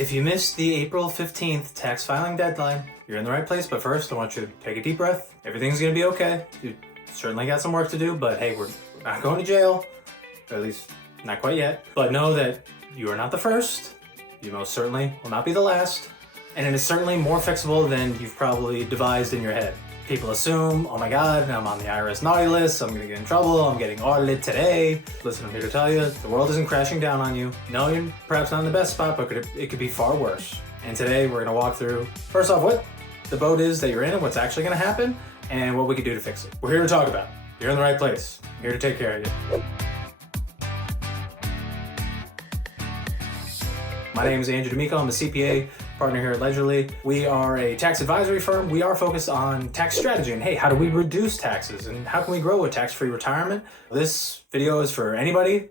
If you missed the April 15th tax filing deadline, you're in the right place, but first I want you to take a deep breath. Everything's gonna be okay. You certainly got some work to do, but hey, we're not going to jail, or at least not quite yet. But know that you are not the first, you most certainly will not be the last, and it is certainly more fixable than you've probably devised in your head. People assume, oh my God, I'm on the IRS naughty list, I'm gonna get in trouble, I'm getting audited today. Listen, I'm here to tell you, the world isn't crashing down on you. No, you're perhaps not in the best spot, but it could be far worse. And today we're gonna walk through, first off, what the boat is that you're in and what's actually gonna happen, and what we can do to fix it. We're here to talk about it. You're in the right place. I'm here to take care of you. My name is Andrew D'Amico, I'm a CPA partner here at Ledgerly. We are a tax advisory firm. We are focused on tax strategy and hey, how do we reduce taxes and how can we grow a tax-free retirement? This video is for anybody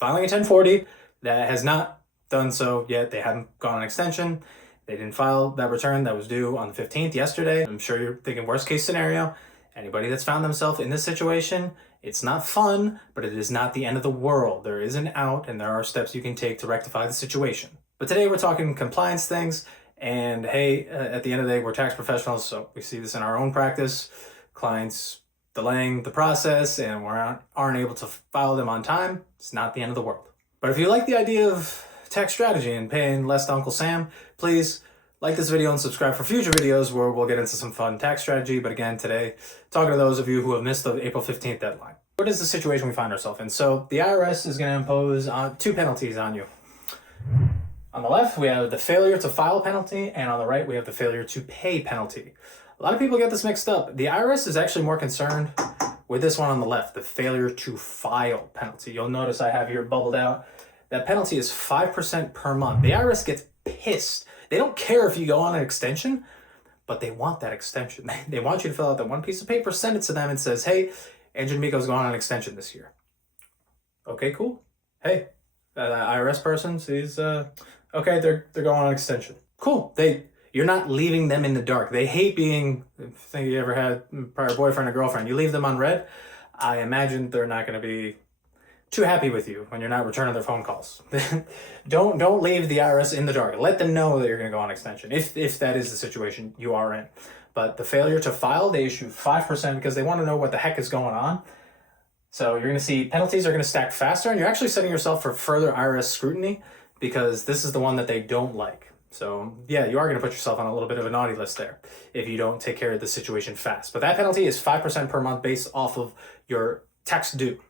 filing a 1040 that has not done so yet. They haven't gone on extension. They didn't file that return that was due on the 15th yesterday. I'm sure you're thinking worst case scenario. Anybody that's found themselves in this situation, it's not fun, but it is not the end of the world. There is an out and there are steps you can take to rectify the situation. But today we're talking compliance things, and hey, at the end of the day, we're tax professionals, so we see this in our own practice. Clients delaying the process and we aren't able to file them on time. It's not the end of the world. But if you like the idea of tax strategy and paying less to Uncle Sam, please like this video and subscribe for future videos where we'll get into some fun tax strategy. But again, today, talking to those of you who have missed the April 15th deadline. What is the situation we find ourselves in? So the IRS is going to impose two penalties on you. On the left, we have the failure to file penalty, and on the right, we have the failure to pay penalty. A lot of people get this mixed up. The IRS is actually more concerned with this one on the left, the failure to file penalty. You'll notice I have here bubbled out. That penalty is 5% per month. The IRS gets pissed. They don't care if you go on an extension, but they want that extension. They want you to fill out that one piece of paper, send it to them, and says, hey, Andrew D'Amico's going on an extension this year. Okay, cool. Hey, that IRS person sees, okay, they're going on an extension. Cool. You're not leaving them in the dark. They hate being, I think you ever had a prior boyfriend or girlfriend, you leave them on red. I imagine they're not going to be too happy with you when you're not returning their phone calls. Don't leave the IRS in the dark. Let them know that you're going to go on extension, if that is the situation you are in. But the failure to file, they issue 5% because they want to know what the heck is going on. So you're going to see penalties are going to stack faster, and you're actually setting yourself for further IRS scrutiny because this is the one that they don't like. So yeah, you are going to put yourself on a little bit of a naughty list there if you don't take care of the situation fast. But that penalty is 5% per month based off of your tax due.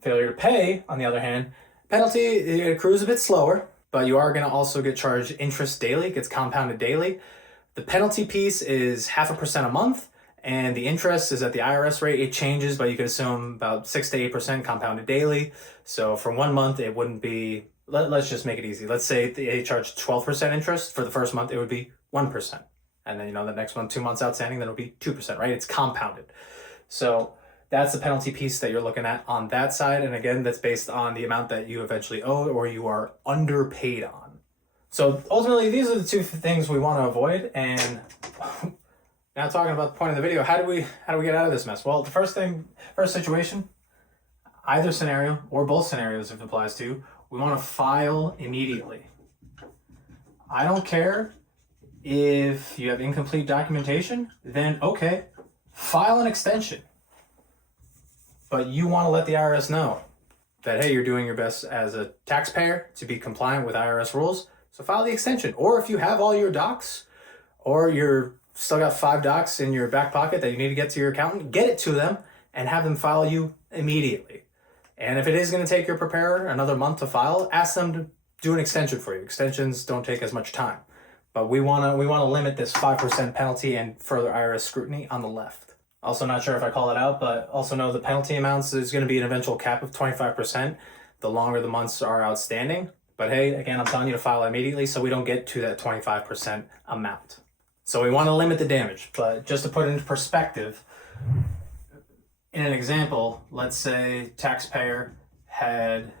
Failure to pay, on the other hand, penalty, it accrues a bit slower, but you are going to also get charged interest daily. It gets compounded daily. The penalty piece is 0.5% a month, and the interest is at the IRS rate. It changes, but you could assume about 6 to 8% compounded daily. So for 1 month, it wouldn't be, let's just make it easy. Let's say they charge 12% interest for the first month, it would be 1%. And then, the next one, 2 months outstanding, then it'll be 2%, right? It's compounded. So that's the penalty piece that you're looking at on that side. And again, that's based on the amount that you eventually owe or you are underpaid on. So ultimately, these are the two things we want to avoid. And now talking about the point of the video, how do we get out of this mess? Well, the first situation, either scenario or both scenarios if it applies to, we want to file immediately. I don't care if you have incomplete documentation, then okay, file an extension. But you want to let the IRS know that, hey, you're doing your best as a taxpayer to be compliant with IRS rules. So file the extension. Or if you have all your docs or you're still got 5 docs in your back pocket that you need to get to your accountant, get it to them and have them file you immediately. And if it is going to take your preparer another month to file, ask them to do an extension for you. Extensions don't take as much time. But we want to limit this 5% penalty and further IRS scrutiny on the left. Also not sure if I call it out, but also know the penalty amounts is going to be an eventual cap of 25% the longer the months are outstanding. But hey, again, I'm telling you to file immediately so we don't get to that 25% amount. So we want to limit the damage, but just to put it into perspective, in an example, let's say taxpayer had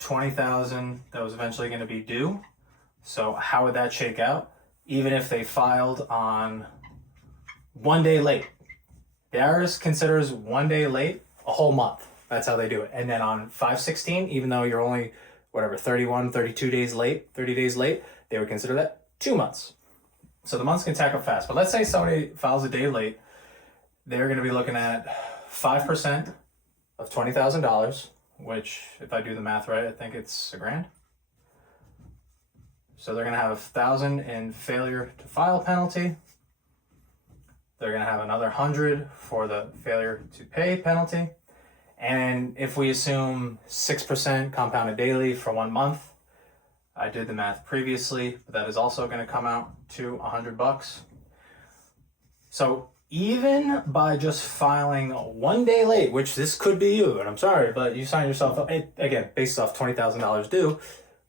$20,000 that was eventually going to be due. So how would that shake out? Even if they filed on 1 day late. The IRS considers 1 day late a whole month. That's how they do it. And then on 5/16, even though you're only whatever, 31, 32 days late, 30 days late, they would consider that 2 months. So the months can tack up fast. But let's say somebody files a day late, they're going to be looking at 5% of $20,000, which, if I do the math right, I think it's $1,000. So they're going to have $1,000 in failure to file penalty. They're going to have another $100 for the failure to pay penalty. And if we assume 6% compounded daily for 1 month, I did the math previously, but that is also going to come out to $100. So even by just filing 1 day late, which this could be you, and I'm sorry, but you sign yourself up, again, based off $20,000 due,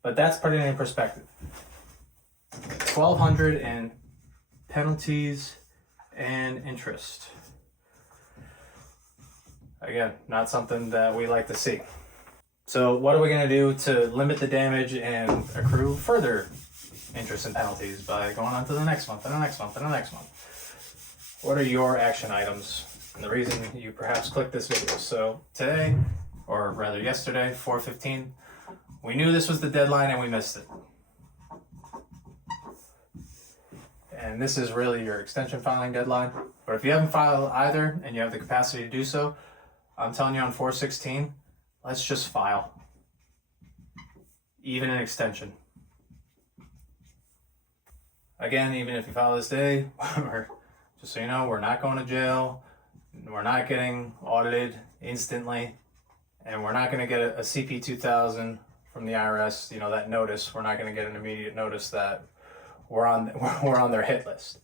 but that's putting it in perspective. $1,200 in penalties and interest. Again, not something that we like to see. So what are we going to do to limit the damage and accrue further interest and penalties by going on to the next month and the next month and the next month? What are your action items and the reason you perhaps clicked this video? So today, or rather yesterday, 4/15, we knew this was the deadline and we missed it. And this is really your extension filing deadline. But if you haven't filed either and you have the capacity to do so, I'm telling you on 4/16, let's just file. Even an extension. Again, even if you file this day, just so you know, we're not going to jail. We're not getting audited instantly. And we're not going to get a CP 2000 from the IRS, that notice. We're not going to get an immediate notice that we're on their hit list.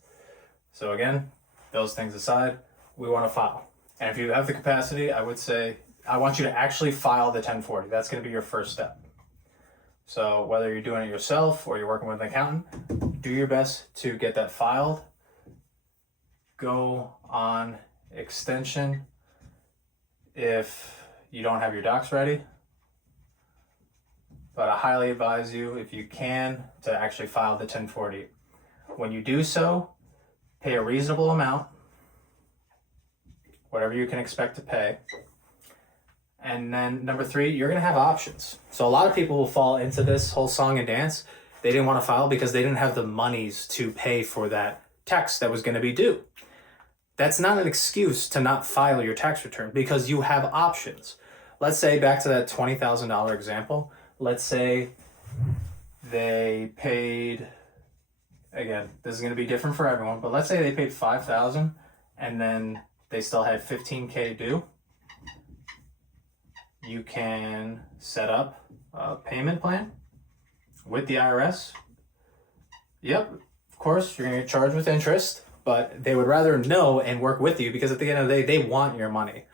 So again, those things aside, we want to file. And if you have the capacity, I would say, I want you to actually file the 1040. That's going to be your first step. So whether you're doing it yourself or you're working with an accountant, do your best to get that filed. Go on extension if you don't have your docs ready. But I highly advise you, if you can, to actually file the 1040. When you do so, pay a reasonable amount, whatever you can expect to pay. And then number 3, you're going to have options. So a lot of people will fall into this whole song and dance. They didn't want to file because they didn't have the monies to pay for that tax that was going to be due. That's not an excuse to not file your tax return because you have options. Let's say, back to that $20,000 example, let's say they paid, again, this is going to be different for everyone, but let's say they paid $5,000 and then they still had $15K due. You can set up a payment plan with the IRS. Yep, of course, you're going to get charged with interest, but they would rather know and work with you because at the end of the day, they want your money.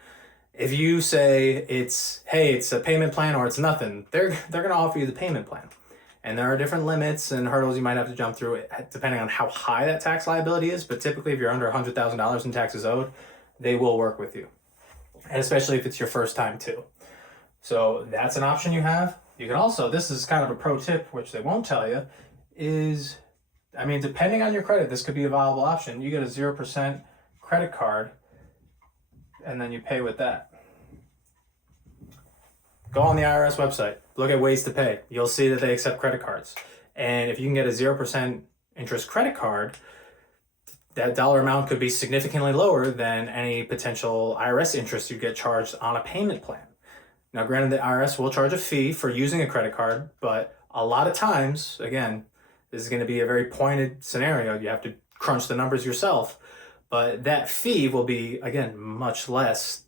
If you say it's a payment plan or it's nothing, they're going to offer you the payment plan. And there are different limits and hurdles you might have to jump through depending on how high that tax liability is. But typically, if you're under $100,000 in taxes owed, they will work with you. And especially if it's your first time too. So that's an option you have. You can also, this is kind of a pro tip, which they won't tell you, is, depending on your credit, this could be a viable option. You get a 0% credit card and then you pay with that. Go on the IRS website, look at ways to pay. You'll see that they accept credit cards. And if you can get a 0% interest credit card, that dollar amount could be significantly lower than any potential IRS interest you get charged on a payment plan. Now, granted, the IRS will charge a fee for using a credit card, but a lot of times, again, this is going to be a very pointed scenario. You have to crunch the numbers yourself, but that fee will be, again, much less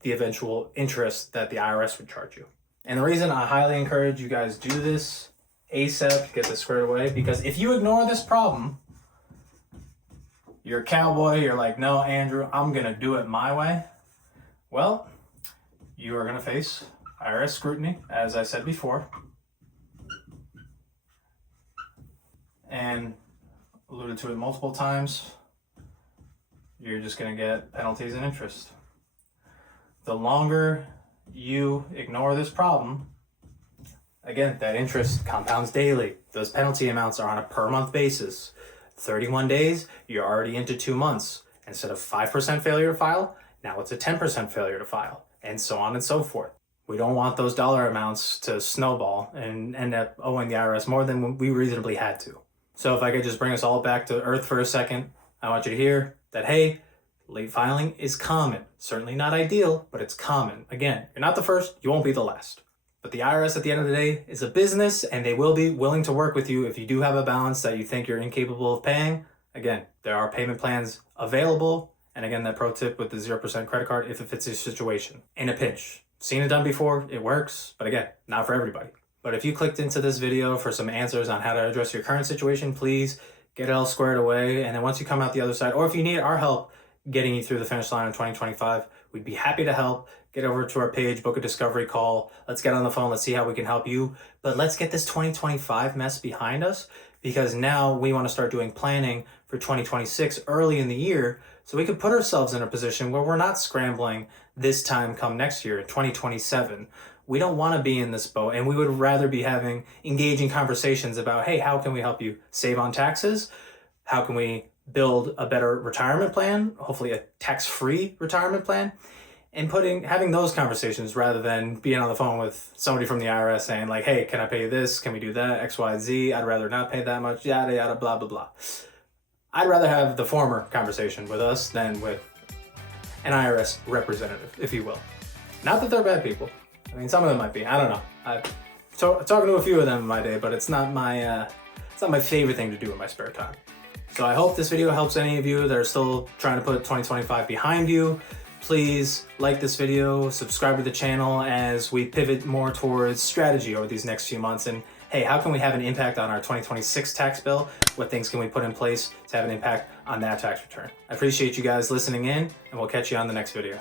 the eventual interest that the IRS would charge you. And the reason I highly encourage you guys do this ASAP, get this squared away, because if you ignore this problem, you're a cowboy, you're like, no, Andrew, I'm going to do it my way. Well, you are going to face IRS scrutiny, as I said before, and alluded to it multiple times. You're just going to get penalties and interest. The longer you ignore this problem, again, that interest compounds daily. Those penalty amounts are on a per month basis. 31 days, you're already into 2 months. Instead of 5% failure to file, now it's a 10% failure to file, and so on and so forth. We don't want those dollar amounts to snowball and end up owing the IRS more than we reasonably had to. So if I could just bring us all back to earth for a second, I want you to hear that, hey, late filing is common. Certainly not ideal, but it's common. Again, you're not the first, you won't be the last. But the IRS at the end of the day is a business, and they will be willing to work with you if you do have a balance that you think you're incapable of paying. Again, there are payment plans available. And again, that pro tip with the 0% credit card if it fits your situation. In a pinch. Seen it done before, it works, but again, not for everybody. But if you clicked into this video for some answers on how to address your current situation, please get it all squared away. And then once you come out the other side, or if you need our help getting you through the finish line in 2025, we'd be happy to help. Get over to our page, book a discovery call. Let's get on the phone. Let's see how we can help you. But let's get this 2025 mess behind us, because now we want to start doing planning for 2026 early in the year, so we can put ourselves in a position where we're not scrambling this time come next year, 2027. We don't want to be in this boat, and we would rather be having engaging conversations about, hey, how can we help you save on taxes? How can we build a better retirement plan, hopefully a tax-free retirement plan? And having those conversations rather than being on the phone with somebody from the IRS saying like, hey, can I pay this? Can we do that? X, Y, Z. I'd rather not pay that much, yada, yada, blah, blah, blah. I'd rather have the former conversation with us than with an IRS representative, if you will. Not that they're bad people. I mean, some of them might be. I don't know. I've talking to a few of them in my day, but it's not my favorite thing to do in my spare time. So I hope this video helps any of you that are still trying to put 2025 behind you. Please like this video, subscribe to the channel as we pivot more towards strategy over these next few months. And hey, how can we have an impact on our 2026 tax bill? What things can we put in place to have an impact on that tax return? I appreciate you guys listening in, and we'll catch you on the next video.